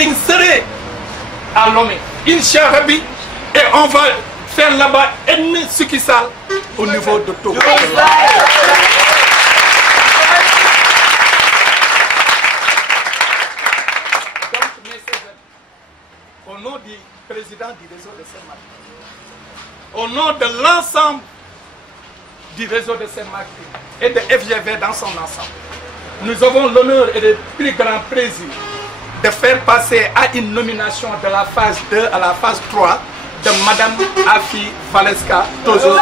meeting serait à Lomé, Inch'Allah Rabbi, et on va faire là-bas une succursale au niveau de Togo. Donc, au nom du président du réseau de Saint-Martin, au nom de l'ensemble du réseau de Saint-Martin et de FGV dans son ensemble, nous avons l'honneur et le plus grand plaisir de faire passer à une nomination de la phase 2 à la phase 3 de Madame Afi Valeska Tozo.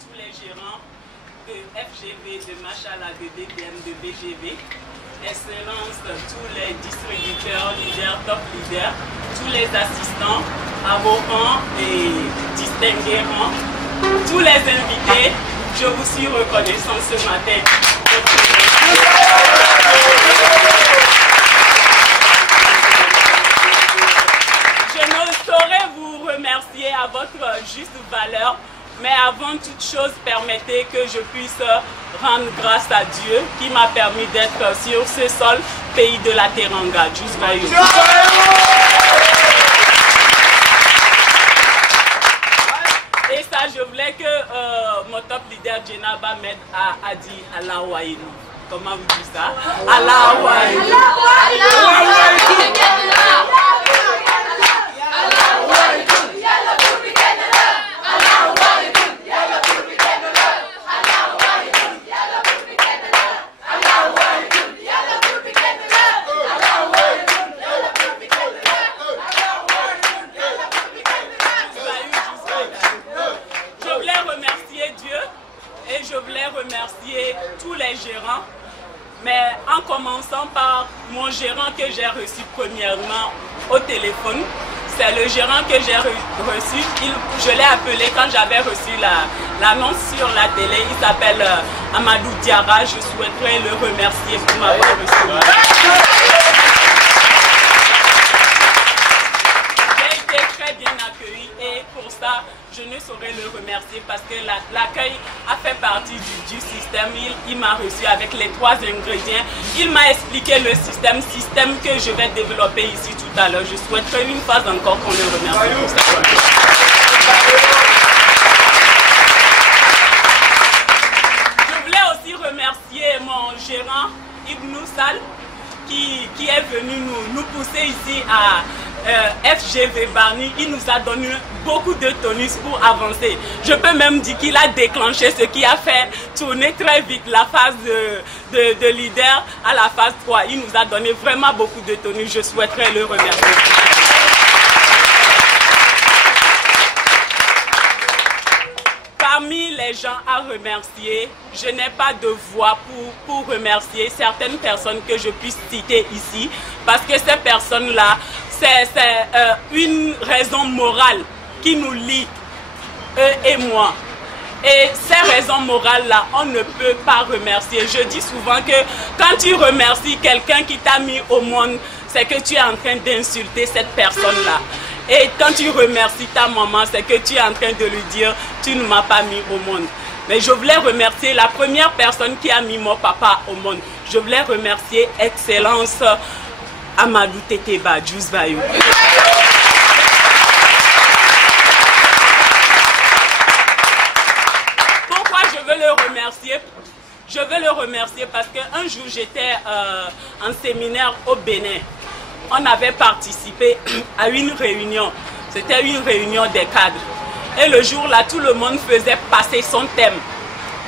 tous les gérants de FGV, de Machala, de DDM, de BGV, Excellence, tous les distributeurs, leaders, top leaders, tous les assistants, avocats et distingués, tous les invités, je vous suis reconnaissant ce matin. Je ne saurais vous remercier à votre juste valeur, mais avant toute chose, permettez que je puisse rendre grâce à Dieu qui m'a permis d'être sur ce sol, pays de la Teranga. Et ça, je voulais que mon top leader Djenaba m'aide à dire Allah Waïnou. Comment vous dites ça? Allah Waïnou. Remercier tous les gérants, mais en commençant par mon gérant que j'ai reçu premièrement au téléphone. C'est le gérant que j'ai reçu, je l'ai appelé quand j'avais reçu l'annonce sur la télé. Il s'appelle Amadou Diarra. Je souhaiterais le remercier pour m'avoir reçu. J'ai été très bien accueilli et pour ça, je ne saurais le remercier parce que l'accueil a fait partie du système. Il m'a reçu avec les 3 ingrédients. Il m'a expliqué le système que je vais développer ici tout à l'heure. Je souhaiterais une fois encore qu'on le remercie pour ça. Je voulais aussi remercier mon gérant Ibnou Sall qui est venu nous pousser ici FGV Bargny, il nous a donné beaucoup de tonus pour avancer. Je peux même dire qu'il a déclenché ce qui a fait tourner très vite la phase de leader à la phase 3. Il nous a donné vraiment beaucoup de tonus. Je souhaiterais le remercier. Parmi les gens à remercier, je n'ai pas de voix pour remercier certaines personnes que je puisse citer ici, parce que ces personnes-là, c'est une raison morale qui nous lie, eux et moi. Et ces raisons morales-là, on ne peut pas remercier. Je dis souvent que quand tu remercies quelqu'un qui t'a mis au monde, c'est que tu es en train d'insulter cette personne-là. Et quand tu remercies ta maman, c'est que tu es en train de lui dire « tu ne m'as pas mis au monde ». Mais je voulais remercier la première personne qui a mis mon papa au monde. Je voulais remercier Excellence Amadou Teteba Djouzbayou. Pourquoi je veux le remercier? Je veux le remercier parce qu'un jour j'étais en séminaire au Bénin. On avait participé à une réunion. C'était une réunion des cadres. Et le jour-là, tout le monde faisait passer son thème.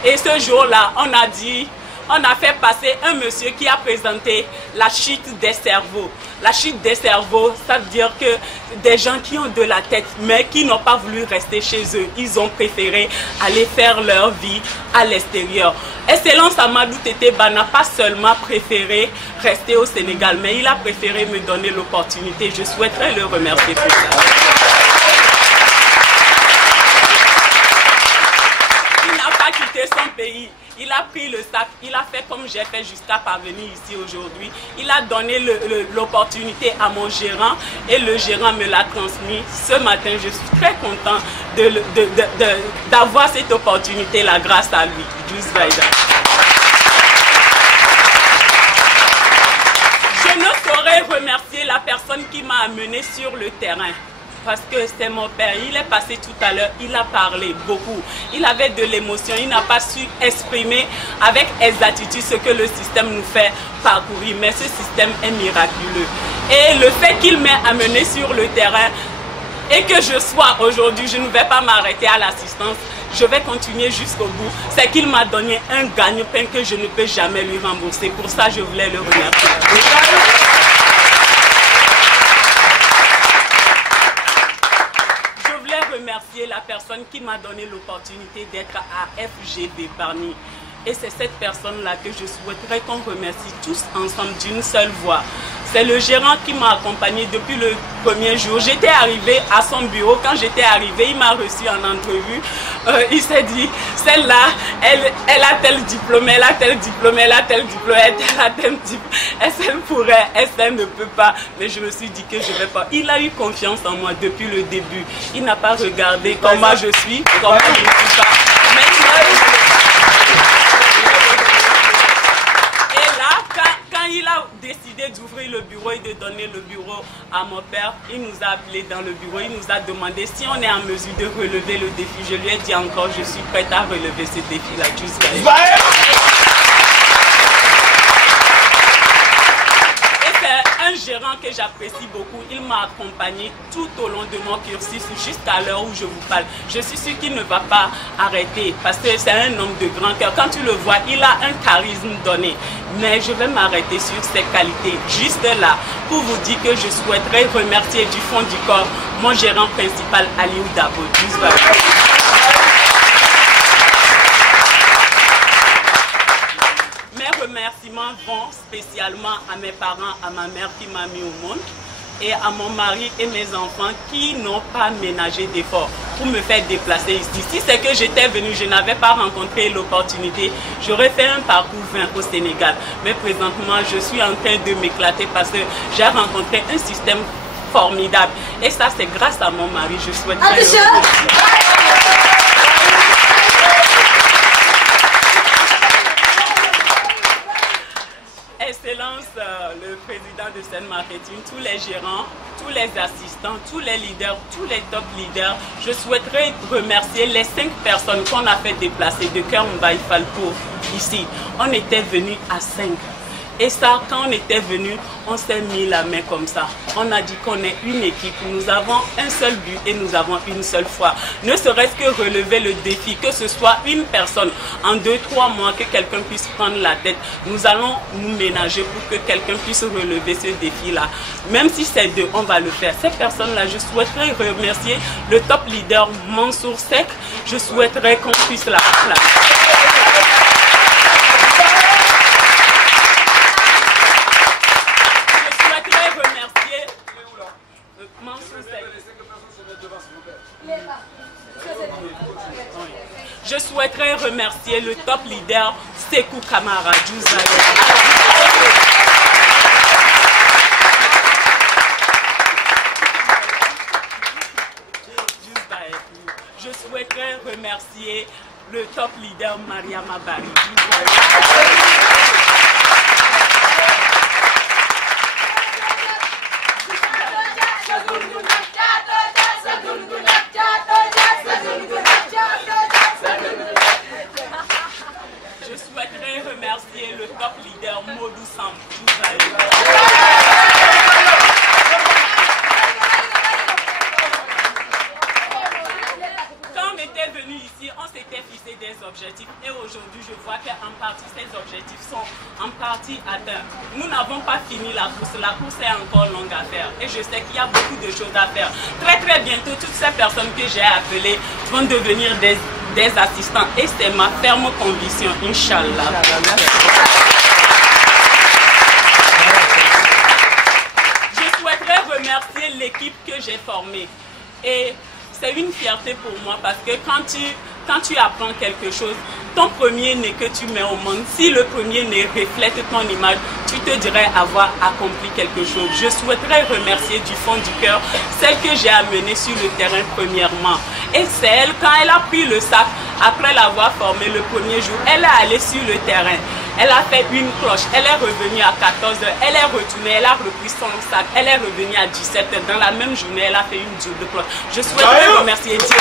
Et ce jour-là, on a fait passer un monsieur qui a présenté la chute des cerveaux. La chute des cerveaux, ça veut dire que des gens qui ont de la tête, mais qui n'ont pas voulu rester chez eux, ils ont préféré aller faire leur vie à l'extérieur. Excellence Amadou Teteba n'a pas seulement préféré rester au Sénégal, mais il a préféré me donner l'opportunité. Je souhaiterais le remercier pour ça. Il n'a pas quitté son pays. Il a pris le sac, il a fait comme j'ai fait jusqu'à parvenir ici aujourd'hui. Il a donné l'opportunité à mon gérant et le gérant me l'a transmis. Ce matin, je suis très content d'avoir cette opportunité-là grâce à lui. Je ne saurais remercier la personne qui m'a amené sur le terrain. Parce que c'est mon père, il est passé tout à l'heure, il a parlé beaucoup. Il avait de l'émotion, il n'a pas su exprimer avec exactitude ce que le système nous fait parcourir. Mais ce système est miraculeux. Et le fait qu'il m'ait amené sur le terrain et que je sois aujourd'hui, je ne vais pas m'arrêter à l'assistance, je vais continuer jusqu'au bout. C'est qu'il m'a donné un gagne-pain que je ne peux jamais lui rembourser. Pour ça, je voulais le remercier. Remercier la personne qui m'a donné l'opportunité d'être à FGV Bargny. Et c'est cette personne-là que je souhaiterais qu'on remercie tous ensemble d'une seule voix. C'est le gérant qui m'a accompagné depuis le premier jour. J'étais arrivée à son bureau. Quand j'étais arrivée, il m'a reçu en entrevue. Il s'est dit, celle-là, elle a tel diplôme, elle a tel diplôme, elle a tel diplôme, elle a tel diplôme. Elle pourrait, elle ne peut pas. Mais je me suis dit que je ne vais pas. Il a eu confiance en moi depuis le début. Il n'a pas regardé comment je suis, comment je ne suis pas. Mais il m'a eu... Il a décidé d'ouvrir le bureau et de donner le bureau à mon père. Il nous a appelés dans le bureau, il nous a demandé si on est en mesure de relever le défi. Je lui ai dit encore, je suis prête à relever ce défi-là. Un gérant que j'apprécie beaucoup, il m'a accompagné tout au long de mon cursus jusqu'à l'heure où je vous parle. Je suis sûre qu'il ne va pas arrêter parce que c'est un homme de grand cœur. Quand tu le vois, il a un charisme donné. Mais je vais m'arrêter sur ses qualités juste là pour vous dire que je souhaiterais remercier du fond du corps mon gérant principal, Aliou Dabo. Mes remerciements vont spécialement à mes parents, à ma mère qui m'a mis au monde et à mon mari et mes enfants qui n'ont pas ménagé d'efforts pour me faire déplacer ici. Si c'est que j'étais venue, je n'avais pas rencontré l'opportunité, j'aurais fait un parcours 20 au Sénégal. Mais présentement, je suis en train de m'éclater parce que j'ai rencontré un système formidable. Et ça, c'est grâce à mon mari. Je souhaite... Excellence, le président de Sen Marketing, tous les gérants, tous les assistants, tous les leaders, tous les top leaders, je souhaiterais remercier les 5 personnes qu'on a fait déplacer de Cœur Mbaye Falco ici. On était venus à 5. Et ça, quand on était venu, on s'est mis la main comme ça. On a dit qu'on est une équipe, nous avons un seul but et nous avons une seule foi. Ne serait-ce que relever le défi, que ce soit une personne en 2-3 mois, que quelqu'un puisse prendre la tête. Nous allons nous ménager pour que quelqu'un puisse relever ce défi-là. Même si c'est deux, on va le faire. Ces personnes-là, je souhaiterais remercier le top leader Mansour Seck. Je souhaiterais qu'on puisse la placer. Je souhaiterais remercier le top leader Sekou Kamara. Je souhaiterais remercier le top leader Mariama Bari. Je souhaiterais remercier le top leader Modou Sam. Quand on était venu ici, on s'était fixé des objectifs et aujourd'hui je vois qu'en partie ces objectifs sont en partie atteints. Nous n'avons pas fini la course est encore longue à faire et je sais qu'il y a beaucoup de choses à faire. Très bientôt, toutes ces personnes que j'ai appelées vont devenir des assistants et c'est ma ferme conviction, Inch'Allah. Je souhaiterais remercier l'équipe que j'ai formée et c'est une fierté pour moi parce que quand tu apprends quelque chose, ton premier nez que tu mets au monde, si le premier nez reflète ton image, tu te dirais avoir accompli quelque chose. Je souhaiterais remercier du fond du cœur celle que j'ai amenée sur le terrain premièrement. Et c'est elle, quand elle a pris le sac, après l'avoir formé le premier jour, elle est allée sur le terrain. Elle a fait une cloche, elle est revenue à 14 h, elle est retournée, elle a repris son sac, elle est revenue à 17 h. Dans la même journée, elle a fait une double cloche. Je souhaiterais remercier Dieu.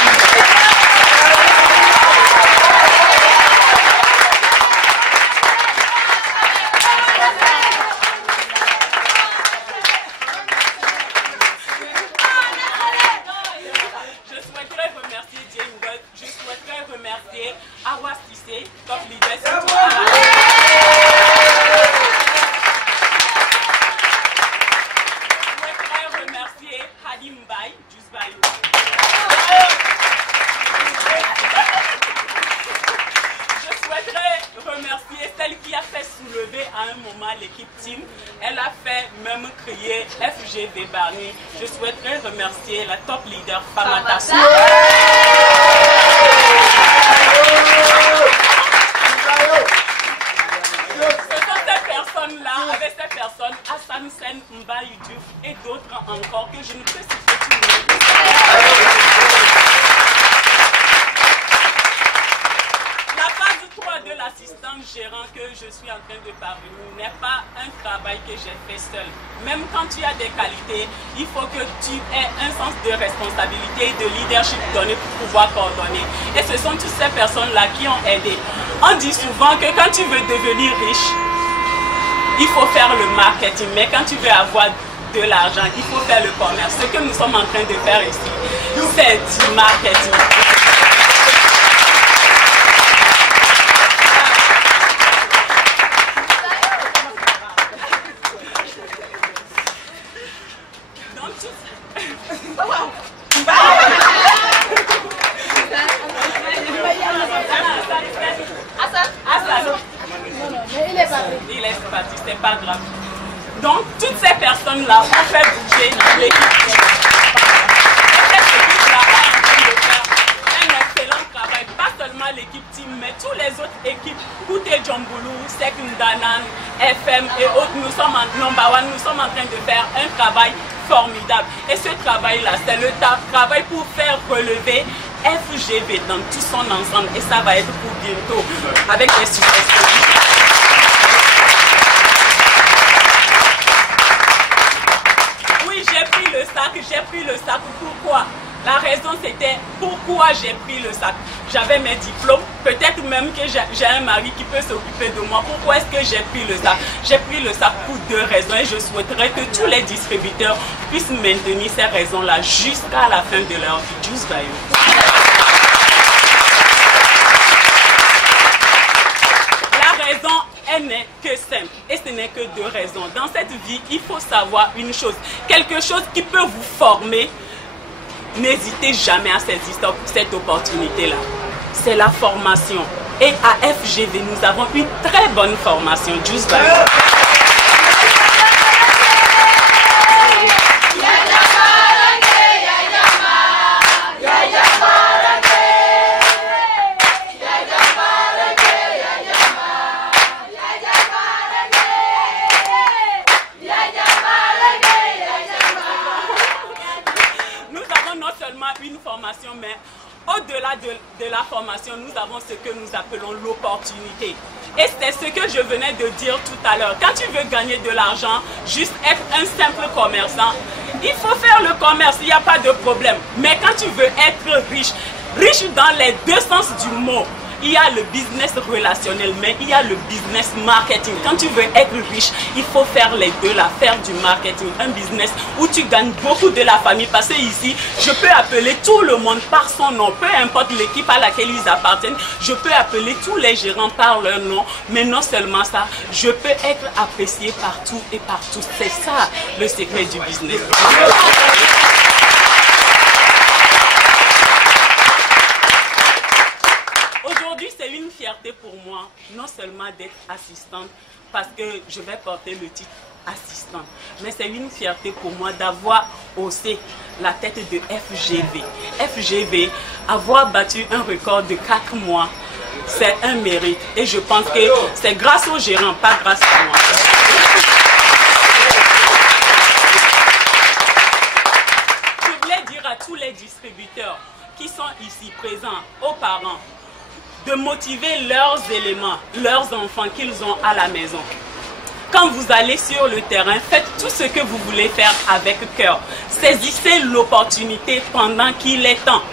L'équipe team, elle a fait même crier FGV Barni. Je souhaiterais remercier la top leader Famata. Ce sont ces personnes-là, avec ces personnes, Hassan Sen, Mbaye Diouf et d'autres encore que je ne peux citer tout le monde. La phase 3 de l'assistant gérant que je suis en train de parvenir n'est pas un travail que j'ai fait seul. Même quand tu as des qualités, il faut que tu aies un sens de responsabilité et de leadership donné pour pouvoir coordonner. Et ce sont toutes ces personnes-là qui ont aidé. On dit souvent que quand tu veux devenir riche, il faut faire le marketing. Mais quand tu veux avoir de l'argent, il faut faire le commerce. Ce que nous sommes en train de faire ici, c'est du marketing. Il est parti, c'est pas grave. Donc, toutes ces personnes-là ont fait bouger l'équipe. Cette équipe-là est en train de faire un excellent travail. Pas seulement l'équipe team, mais toutes les autres équipes. Kouté Djamboulou, Sek Ndanan, FM et autres, nous sommes en train de faire un travail formidable. Et ce travail-là, c'est le travail pour faire relever FGV dans tout son ensemble. Et ça va être pour bientôt, avec des succès. J'ai pris le sac. Pourquoi? La raison c'était pourquoi j'ai pris le sac. J'avais mes diplômes, peut-être même que j'ai un mari qui peut s'occuper de moi. Pourquoi est-ce que j'ai pris le sac? J'ai pris le sac pour 2 raisons et je souhaiterais que tous les distributeurs puissent maintenir ces raisons-là jusqu'à la fin de leur vie. Just by you. La raison, elle n'est que simple et ce n'est que 2 raisons. Dans cette vie, il faut savoir une chose, quelque chose qui peut vous former. N'hésitez jamais à saisir cette opportunité-là. C'est la formation. Et à FGV, nous avons une très bonne formation. Just by you. Une formation, mais au-delà de la formation, nous avons ce que nous appelons l'opportunité. Et c'est ce que je venais de dire tout à l'heure. Quand tu veux gagner de l'argent, juste être un simple commerçant, il faut faire le commerce, il n'y a pas de problème. Mais quand tu veux être riche, riche dans les 2 sens du mot, il y a le business relationnel, mais il y a le business marketing. Quand tu veux être riche, il faut faire les 2 là, faire du marketing, un business où tu gagnes beaucoup de la famille. Parce que ici, je peux appeler tout le monde par son nom, peu importe l'équipe à laquelle ils appartiennent. Je peux appeler tous les gérants par leur nom, mais non seulement ça, je peux être apprécié partout et partout. C'est ça le secret du business. Aujourd'hui, c'est une fierté pour moi, non seulement d'être assistante, parce que je vais porter le titre assistante, mais c'est une fierté pour moi d'avoir haussé la tête de FGV. FGV, avoir battu un record de 4 mois, c'est un mérite. Et je pense que c'est grâce aux gérants, pas grâce à moi. Je voulais dire à tous les distributeurs qui sont ici présents, aux parents, de motiver leurs éléments, leurs enfants qu'ils ont à la maison. Quand vous allez sur le terrain, faites tout ce que vous voulez faire avec cœur. Saisissez l'opportunité pendant qu'il est temps.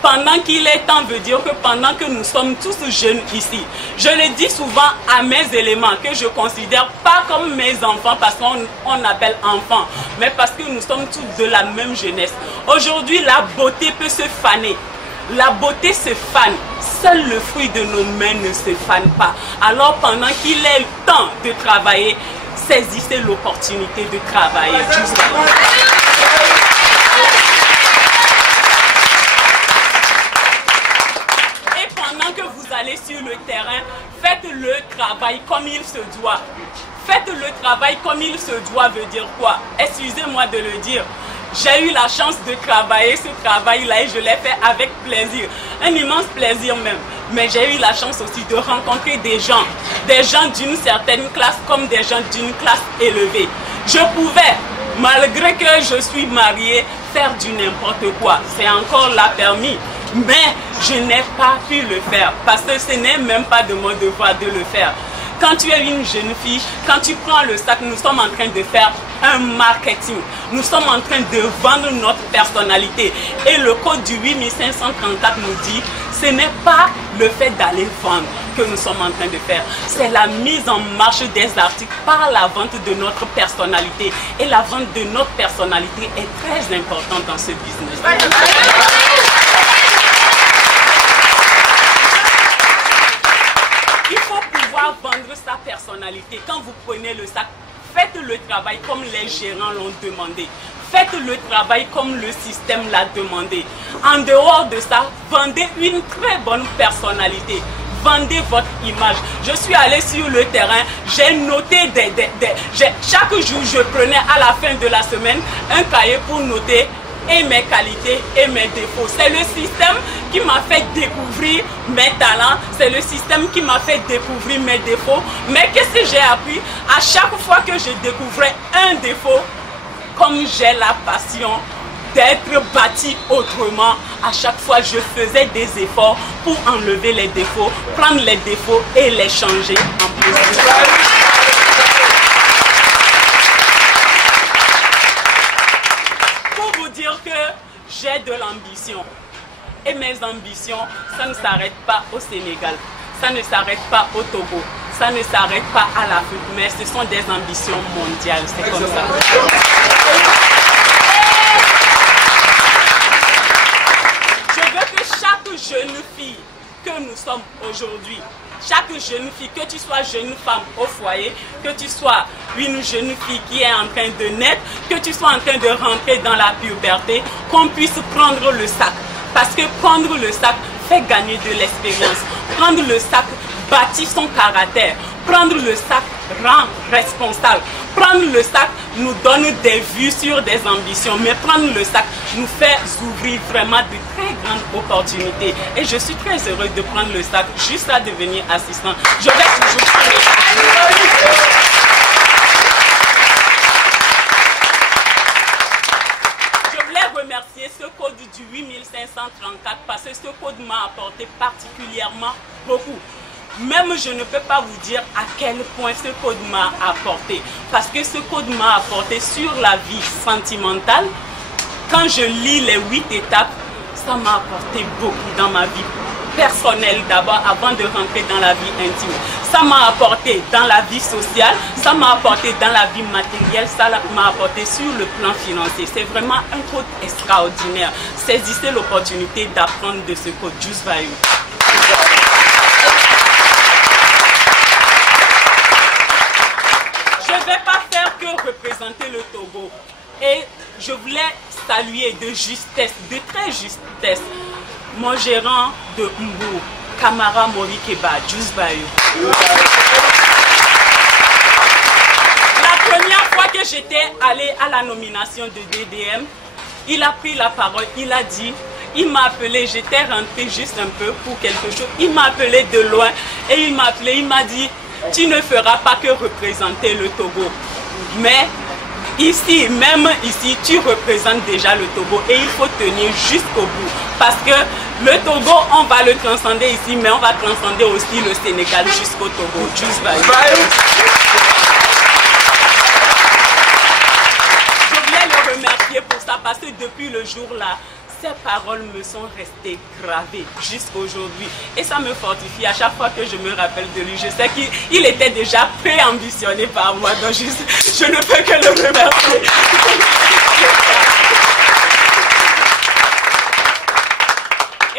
Pendant qu'il est temps veut dire que pendant que nous sommes tous jeunes ici, je le dis souvent à mes éléments que je considère pas comme mes enfants parce qu'on appelle enfants, mais parce que nous sommes tous de la même jeunesse. Aujourd'hui, la beauté peut se faner. La beauté se fane, seul le fruit de nos mains ne se fane pas. Alors pendant qu'il est temps de travailler, saisissez l'opportunité de travailler. Et pendant que vous allez sur le terrain, faites le travail comme il se doit. Faites le travail comme il se doit veut dire quoi? Excusez-moi de le dire. J'ai eu la chance de travailler ce travail-là et je l'ai fait avec plaisir. Un immense plaisir même. Mais j'ai eu la chance aussi de rencontrer des gens d'une certaine classe comme des gens d'une classe élevée. Je pouvais, malgré que je suis mariée, faire du n'importe quoi. C'est encore là permis. Mais je n'ai pas pu le faire parce que ce n'est même pas de mon devoir de le faire. Quand tu es une jeune fille, quand tu prends le sac, nous sommes en train de faire un marketing. Nous sommes en train de vendre notre personnalité. Et le code du 8534 nous dit, ce n'est pas le fait d'aller vendre que nous sommes en train de faire. C'est la mise en marche des articles par la vente de notre personnalité. Et la vente de notre personnalité est très importante dans ce business. Vendre sa personnalité. Quand vous prenez le sac, faites le travail comme les gérants l'ont demandé. Faites le travail comme le système l'a demandé. En dehors de ça, vendez une très bonne personnalité. Vendez votre image. Je suis allée sur le terrain, j'ai noté chaque jour, je prenais à la fin de la semaine un cahier pour noter et mes qualités et mes défauts. C'est le système qui m'a fait découvrir mes talents, c'est le système qui m'a fait découvrir mes défauts. Mais qu'est-ce que j'ai appris? À chaque fois que je découvrais un défaut, comme j'ai la passion d'être bâti autrement, à chaque fois je faisais des efforts pour enlever les défauts, prendre les défauts et les changer en positif. j'ai de l'ambition. Et mes ambitions, ça ne s'arrête pas au Sénégal, ça ne s'arrête pas au Togo, ça ne s'arrête pas à l'Afrique, mais ce sont des ambitions mondiales, c'est comme ça. Je veux que chaque jeune fille que nous sommes aujourd'hui, chaque jeune fille, que tu sois jeune femme au foyer, que tu sois une jeune fille qui est en train de naître, que tu sois en train de rentrer dans la puberté, qu'on puisse prendre le sac. Parce que prendre le sac fait gagner de l'expérience. Prendre le sac bâtit son caractère. Prendre le sac rend responsable. Prendre le sac nous donne des vues sur des ambitions. Mais prendre le sac nous fait ouvrir vraiment de très grandes opportunités. Et je suis très heureux de prendre le sac juste à devenir assistant. Je vais toujours prendre le sac. Remercier ce code du 8534 parce que ce code m'a apporté particulièrement beaucoup. Même je ne peux pas vous dire à quel point ce code m'a apporté. Parce que ce code m'a apporté sur la vie sentimentale. Quand je lis les 8 étapes, ça m'a apporté beaucoup dans ma vie personnelle d'abord avant de rentrer dans la vie intime. Ça m'a apporté dans la vie sociale, ça m'a apporté dans la vie matérielle, ça m'a apporté sur le plan financier. C'est vraiment un code extraordinaire. Saisissez l'opportunité d'apprendre de ce code. Just Value. Je ne vais pas faire que représenter le Togo. Et je voulais saluer de justesse, de très justesse, mon gérant de Mbour, Camara Morikeba, Just Value. La première fois que j'étais allée à la nomination de DDM, il a pris la parole, il a dit, il m'a appelé, j'étais rentrée juste un peu pour quelque chose, il m'a appelé de loin et il m'a appelé, il m'a dit, tu ne feras pas que représenter le Togo, mais ici, même ici, tu représentes déjà le Togo et il faut tenir jusqu'au bout. Parce que le Togo, on va le transcender ici, mais on va transcender aussi le Sénégal jusqu'au Togo. Just Value. Je voulais le remercier pour ça parce que depuis le jour-là, ces paroles me sont restées gravées jusqu'aujourd'hui. Et ça me fortifie à chaque fois que je me rappelle de lui. Je sais qu'il était déjà pré-ambitionné par moi. Donc je ne peux que le remercier.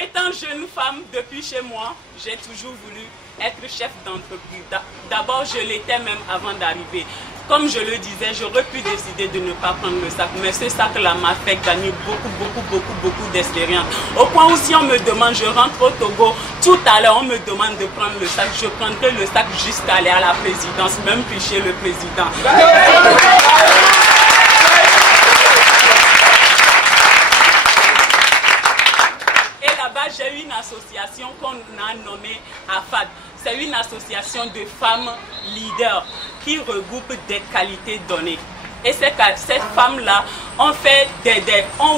Étant jeune femme depuis chez moi, j'ai toujours voulu être chef d'entreprise. D'abord, je l'étais même avant d'arriver. Comme je le disais, j'aurais pu décider de ne pas prendre le sac, mais ce sac-là m'a fait gagner beaucoup d'expérience. Au point où si on me demande, je rentre au Togo, tout à l'heure on me demande de prendre le sac, je prendrai le sac juste aller à la présidence, même puis chez le président. Et là-bas, j'ai une association qu'on a nommée AFAD. C'est une association de femmes leaders qui regroupe des qualités données. Et ces femmes-là ont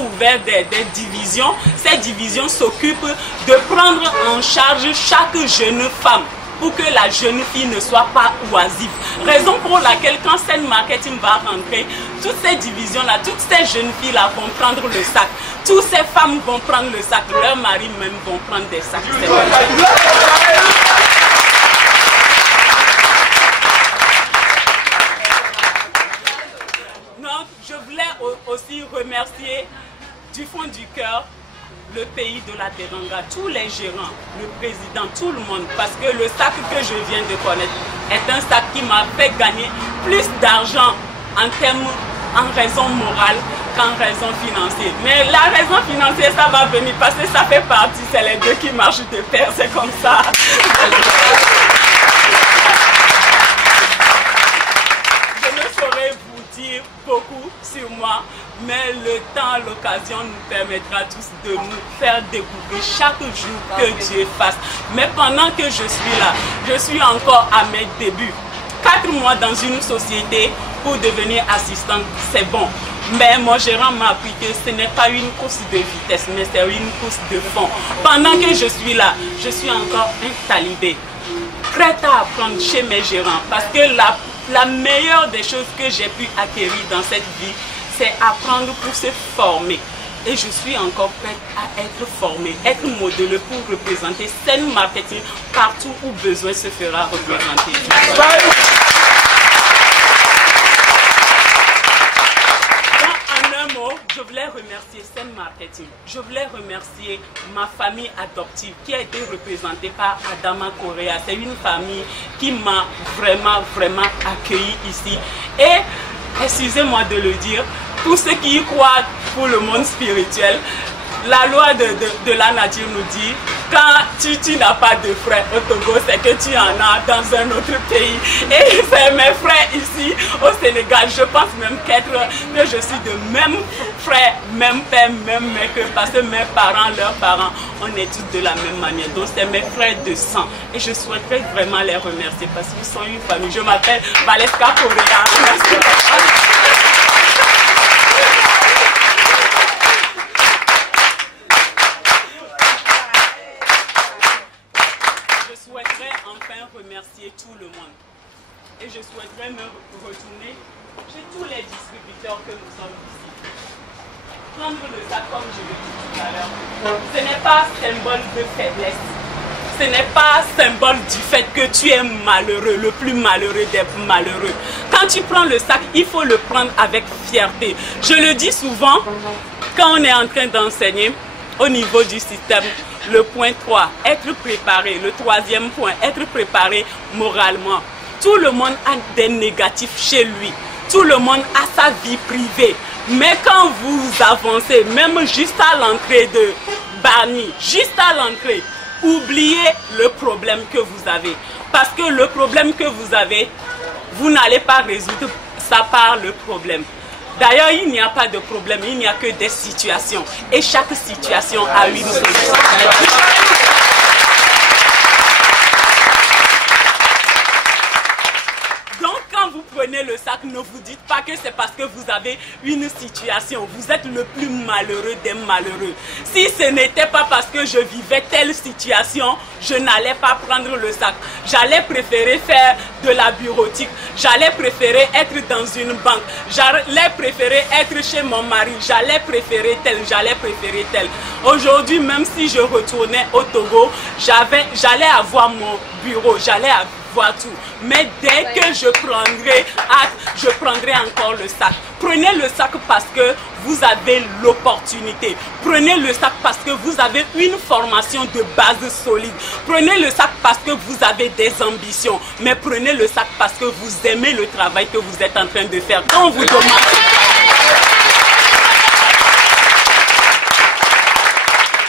ouvert des divisions. Ces divisions s'occupent de prendre en charge chaque jeune femme pour que la jeune fille ne soit pas oisive. Raison pour laquelle quand Sen Marketing va rentrer, toutes ces divisions-là, toutes ces jeunes filles-là vont prendre le sac. Toutes ces femmes vont prendre le sac. Leurs maris même vont prendre des sacs. Donc, je voulais aussi remercier du fond du cœur le pays de la Teranga, tous les gérants, le président, tout le monde, parce que le sac que je viens de connaître est un sac qui m'a fait gagner plus d'argent en raison morale qu'en raison financière. Mais la raison financière, ça va venir parce que ça fait partie, c'est les deux qui marchent de pair, c'est comme ça. Je ne saurais vous dire beaucoup sur moi, mais le temps, l'occasion nous permettra tous de nous faire découvrir chaque jour que Dieu fasse. Mais pendant que je suis là, je suis encore à mes débuts. 4 mois dans une société pour devenir assistante, c'est bon. Mais mon gérant m'a appris que ce n'est pas une course de vitesse, mais c'est une course de fond. Pendant que je suis là, je suis encore un talibé, prête à apprendre chez mes gérants. Parce que la meilleure des choses que j'ai pu acquérir dans cette vie, c'est apprendre pour se former. et je suis encore prête à être formée, être modèle pour représenter Sen Marketing partout où besoin se fera représenter. Je voulais remercier Sen Marketing. Je voulais remercier ma famille adoptive qui a été représentée par Adama Correa. C'est une famille qui m'a vraiment accueilli ici. Et, excusez-moi de le dire, pour ceux qui y croient pour le monde spirituel, la loi de la nature nous dit, quand tu n'as pas de frères au Togo, c'est que tu en as dans un autre pays. Et c'est mes frères ici au Sénégal. Je pense même que je suis de même frère, même père, même mère, parce que mes parents, leurs parents, on est tous de la même manière. Donc c'est mes frères de sang. Et je souhaiterais vraiment les remercier parce qu'ils sont une famille. Je m'appelle Valeska Correa. Merci. Remercier tout le monde et je souhaiterais me retourner chez tous les distributeurs que nous sommes ici. Prendre le sac comme je l'ai dit tout à l'heure, ce n'est pas symbole de faiblesse, ce n'est pas symbole du fait que tu es malheureux, le plus malheureux des malheureux. Quand tu prends le sac, il faut le prendre avec fierté. Je le dis souvent quand on est en train d'enseigner au niveau du système. Le point 3, être préparé. Le troisième point, être préparé moralement. Tout le monde a des négatifs chez lui. Tout le monde a sa vie privée. Mais quand vous avancez, même juste à l'entrée de Bargny, juste à l'entrée, oubliez le problème que vous avez. Parce que le problème que vous avez, vous n'allez pas résoudre ça par le problème. D'ailleurs, il n'y a pas de problème, il n'y a que des situations. Et chaque situation a une solution. Donc, quand vous prenez le sac, ne vous dites pas que c'est parce que vous avez une situation. Vous êtes le plus malheureux des malheureux. Si ce n'était pas parce que je vivais telle situation, je n'allais pas prendre le sac. J'allais préférer faire de la bureautique. J'allais préférer être dans une banque. J'allais préférer être chez mon mari. J'allais préférer tel. J'allais préférer tel. Aujourd'hui, même si je retournais au Togo, j'allais avoir mon bureau. J'allais avoir tout. Mais dès que je prendrai acte, je prendrai encore le sac. Prenez le sac parce que vous avez l'opportunité. Prenez le sac parce que vous avez une formation de base solide. Prenez le sac parce que vous avez des ambitions. Mais prenez le sac parce que vous aimez le travail que vous êtes en train de faire. Quand on vous demande...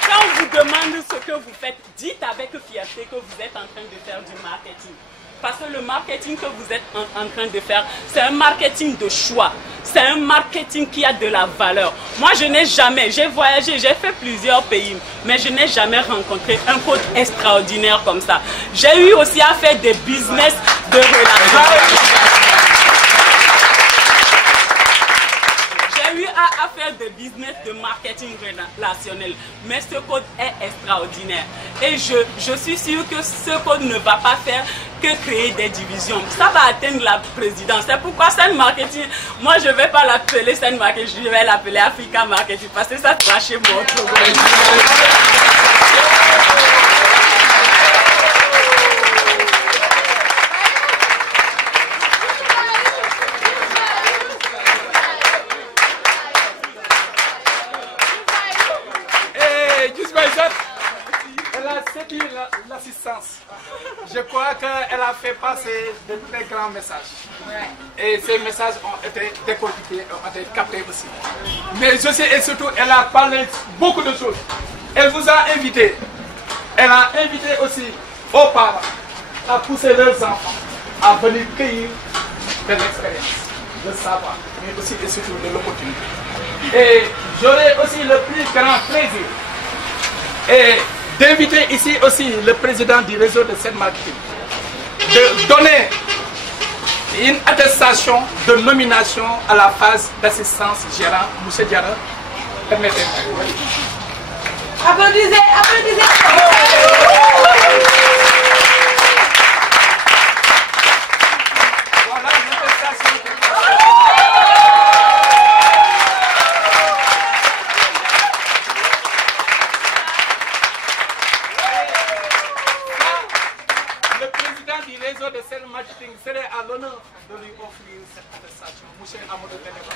Quand on vous demande ce que vous faites, dites avec fierté que vous êtes en train de faire du marketing. Parce que le marketing que vous êtes en train de faire, c'est un marketing de choix. C'est un marketing qui a de la valeur. Moi, je n'ai jamais, j'ai voyagé, j'ai fait plusieurs pays, mais je n'ai jamais rencontré un coach extraordinaire comme ça. J'ai eu aussi à faire des business de relations. J'ai eu à faire des business de marketing relationnel. Mais ce code est extraordinaire. Et je suis sûre que ce code ne va pas faire que créer des divisions. Ça va atteindre la présidence. C'est pourquoi Sen Marketing, moi je ne vais pas l'appeler Sen Marketing, je vais l'appeler Africa Marketing parce que ça sera chez moi. L'assistance. Je crois qu'elle a fait passer de très grands messages. Et ces messages ont été décortiqués, ont été captés aussi. Mais aussi et surtout, elle a parlé beaucoup de choses. Elle vous a invité. Elle a invité aussi aux parents à pousser leurs enfants à venir cueillir de l'expérience, de savoir, mais aussi et surtout de l'opportunité. Et j'aurai aussi le plus grand plaisir et d'inviter ici aussi le président du réseau de Sen Marketing, de donner une attestation de nomination à la phase d'assistance gérant, M. Diarra. Permettez-moi. Applaudissez, applaudissez. Voilà une attestation. Marketing serait à l'honneur de lui offrir cette attestation. Monsieur Amadou Ténéba.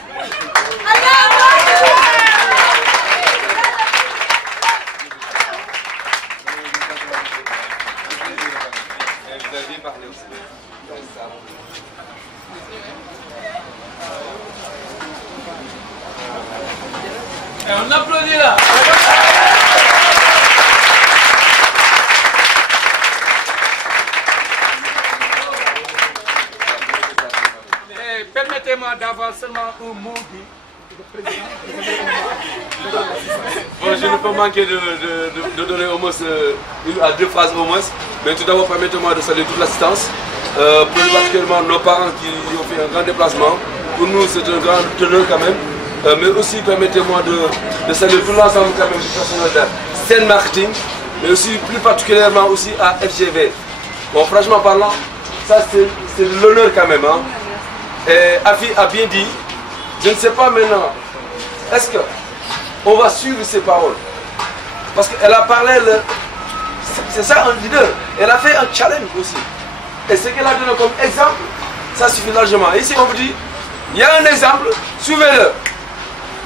Vous avez bien parlé aussi. Et on applaudit là. Permettez-moi d'avoir seulement un mot dit. Bon, je ne peux manquer de donner au moins une à deux phrases au moins. Mais tout d'abord, permettez-moi de saluer toute l'assistance, plus particulièrement nos parents qui ont fait un grand déplacement. Pour nous, c'est un grand honneur quand même. Mais aussi, permettez-moi de saluer tout l'ensemble quand même du personnel de Sen Marketing, mais aussi plus particulièrement aussi à FGV. Bon, franchement parlant, ça c'est l'honneur quand même. Hein. Et Afi a bien dit, je ne sais pas maintenant, est-ce qu'on va suivre ses paroles? Parce qu'elle a parlé, c'est ça un leader, elle a fait un challenge aussi. Et ce qu'elle a donné comme exemple, ça suffit largement. Ici on vous dit, il y a un exemple, suivez-le.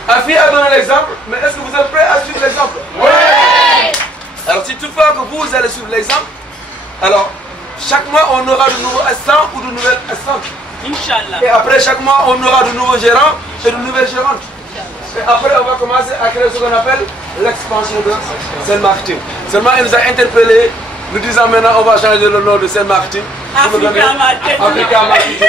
Afi a donné l'exemple, mais est-ce que vous êtes prêts à suivre l'exemple? Oui! Alors si toutefois que vous allez suivre l'exemple, alors chaque mois on aura de nouveaux assistants ou de nouvelles assistantes. Inch'Allah. Et après chaque mois, on aura de nouveaux gérants et de nouvelles gérantes. Et après, on va commencer à créer ce qu'on appelle l'expansion de Sen Marketing. Seulement, elle nous a interpellés, nous disant maintenant, on va changer le nom de Sen Marketing. Africa Marketing. Africa Marketing.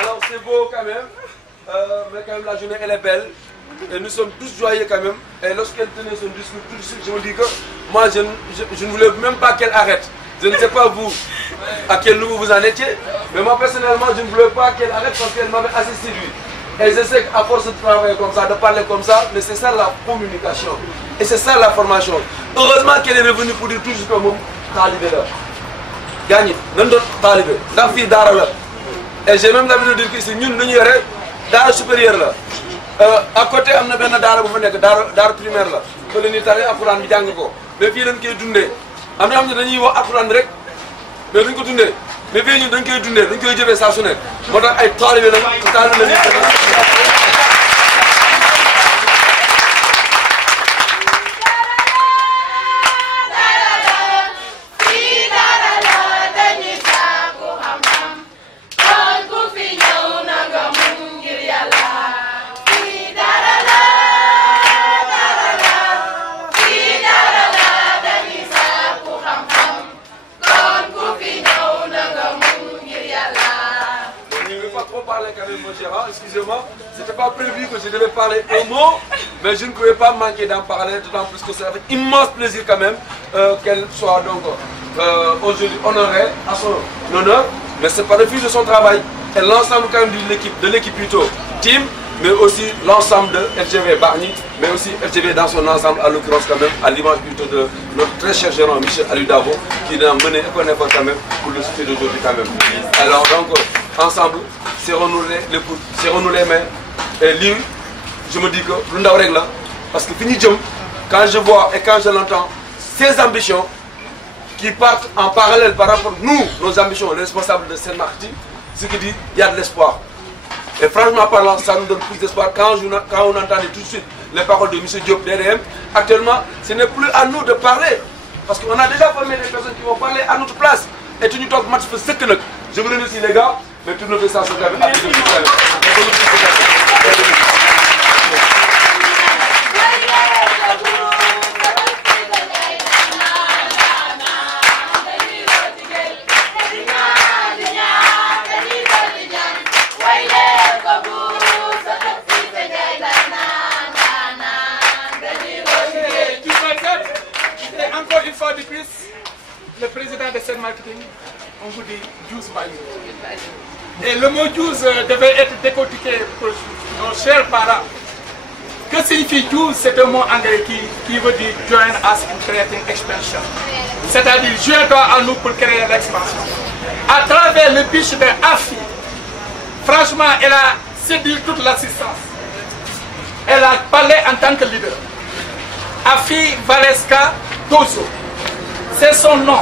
Alors, c'est beau quand même, mais quand même, la journée, elle est belle. Et nous sommes tous joyeux quand même. Et lorsqu'elle tenait son discours, tout de suite, je me dis que moi, je ne voulais même pas qu'elle arrête. Je ne sais pas vous, à quel niveau vous en étiez, mais moi personnellement, je ne voulais pas qu'elle arrête parce qu'elle m'avait assez séduit. Et je sais qu'à force de travailler comme ça, de parler comme ça, mais c'est ça la communication. Et c'est ça la formation. Heureusement qu'elle est revenue pour dire tout juste comme talibé là. Gagné, non d'autres talibé. La fille d'ara là. Et j'ai même l'habitude de dire que c'est nous, nous sommes d'ara supérieur là. À côté am na benn daara bu fa nekk daara primaire la fa la ñuy tari alxuraan bi jàng ko mais fii dañ koy dundee am na xam ne dañuy wax alxuraan rek mais duñ ko dundee mais fii ñun dañ koy dundee dañ koy jëfee saa su nekk moo tax ay taalibe la ñuy Excusez-moi, c'était pas prévu que je devais parler un mot, mais je ne pouvais pas manquer d'en parler, d'autant plus que c'est avec immense plaisir quand même qu'elle soit donc aujourd'hui honorée à son honneur, mais c'est pas le fil de son travail. Et l'ensemble quand même de l'équipe plutôt, team, mais aussi l'ensemble de FGV Bargny, mais aussi FGV dans son ensemble, à l'occurrence quand même, à l'image plutôt de notre très cher gérant Michel Aludavo, qui nous a mené un peu quand même pour le succès d'aujourd'hui quand même. Alors donc, ensemble, serrons-nous les mains. Et lui, je me dis que l'un règle là, parce que fini quand je vois et quand je l'entends, ses ambitions qui partent en parallèle par rapport à nous, nos ambitions, les responsables de Sen Marketing, ce qui dit il y a de l'espoir. Et franchement parlant, ça nous donne plus d'espoir quand on entendait tout de suite les paroles de M. Diop DRM. Actuellement, ce n'est plus à nous de parler. Parce qu'on a déjà formé des personnes qui vont parler à notre place. Et tout nous talk match for second. Je vous remercie les gars, mais tout nous fait ça sur le même. Encore une fois de plus, le président de Sen Marketing, on vous dit Juice by you. Et le mot Juice devait être décortiqué pour nos chers parents. Que signifie Juice? C'est un mot anglais qui veut dire Join us in creating expansion. C'est-à-dire, joins-toi à nous pour créer l'expansion. À travers le pitch de Afi, franchement, elle a séduit toute l'assistance. Elle a parlé en tant que leader. Afi Valeska Tozo. C'est son nom.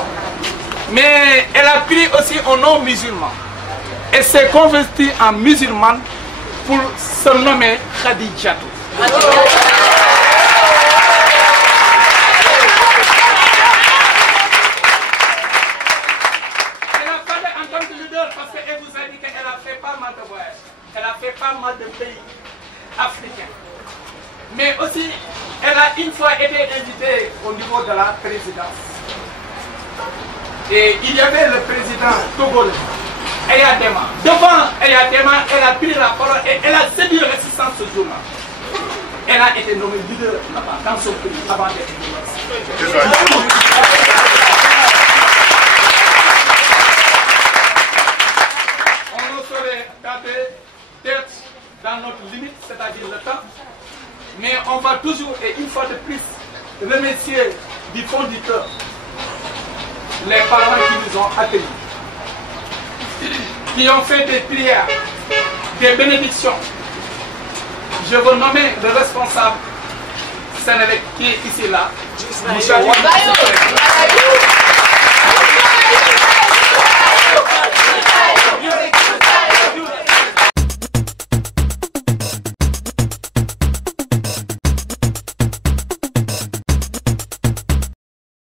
Mais elle a pris aussi un nom musulman. Elle s'est convertie en musulmane pour se nommer Khadijatou. Elle a parlé en tant que leader parce qu'elle vous a dit qu'elle a fait pas mal de voyages. Elle a fait pas mal de pays africains. Mais aussi, elle a une fois été invitée au niveau de la présidence. Et il y avait le président togolais, Eyadema. Devant Eyadema, elle a pris la parole et elle a séduit le résistance ce jour-là. Elle a été nommée leader là-bas, dans son pays, avant d'être leader. On ne saurait tenter d'être dans notre limite, c'est-à-dire le temps. Mais on va toujours, et une fois de plus, remercier du fond du cœur les parents qui nous ont accueillis, qui ont fait des prières, des bénédictions. Je veux nommer le responsable Sénélec qui est ici là.